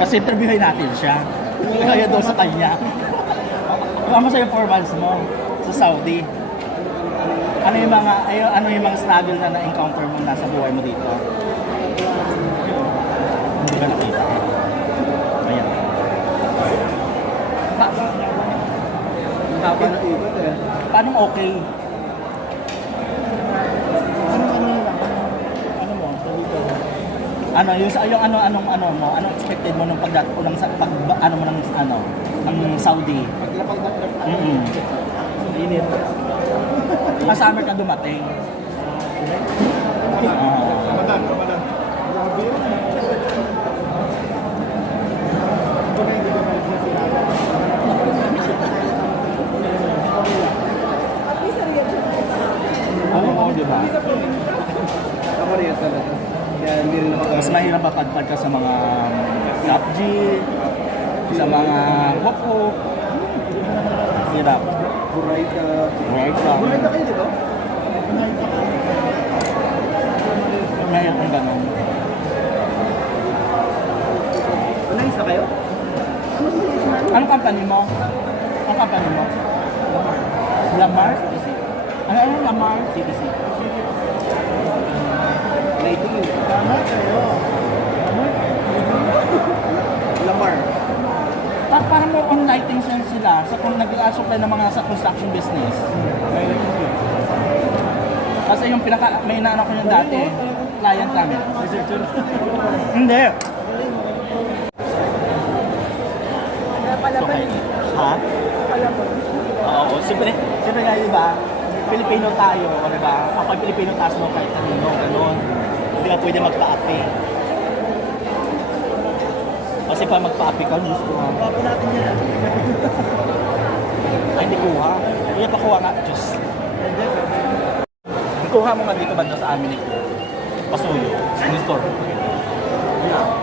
Kasi interviewin natin siya. Kaya doon sa kanya. Kamusta yung 4 months mo sa Saudi? Ano yung mga struggle na na-encounter mo nasa buhay mo dito? Hindi ka nakita. Ayan. Paano okay? Ano anong expected mo nung unang ng Saudi? Init. Summer ka dumating. Ramadan. Oo, di ba? Ako rin talaga. Kaya hindi rin ako. Mas mahirap mapadpad ka sa mga Top G, sa mga hop-hop. Hirap. Buray ka. Right ka. Buray ka kayo dito? Ngayon kung gano'n. Ano isa kayo? Anong company mo? Ang company mo? Lamar? Ano Lamar? CDC. Lighting. Tama kayo. Lamar. Parang more on lighting sense sila sa kung nag-supply ng mga sa construction business. Kasi yung may inaano ko yung dati, client namin. Hindi. Palaban. Ha? Palaban. Oo, siyempre nga diba, Pilipino tayo, diba? Ako ay Pilipino taas mo kahit kanino, gano'n. Hindi ka pwede magpa-api. Kasi pa magpa-api ka, gusto nga. Papo natin yan. Ay, hindi kuha. Hindi pa kuha nga, Diyos. Kuha mo nga dito banda sa amin ito. Pasuyo, in store. Yeah.